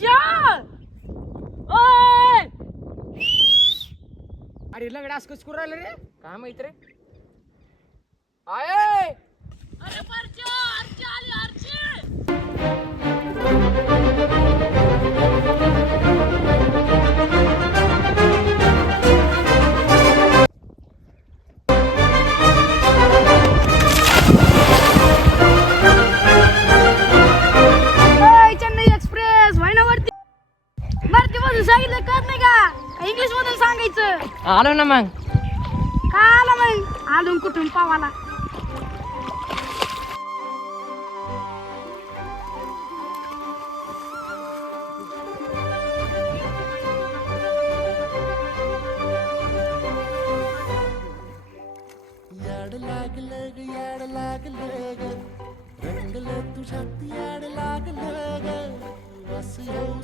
परश्या ओय अरे लगडा असं कस करू राहिलं रे काय माहित रे आय अरे परश्या आरची आली आरची चेन्नई एक्सप्रेस वायनावरती भारती मधून सांगितलं कळत नाही का इंग्लिश मधून सांगायचं आलो ना मग का आला मग आलून कुठून पावाला याड लागलं ग याड लागलं ग रंगलं तुझ्यात याड लागलं ग वास येऊ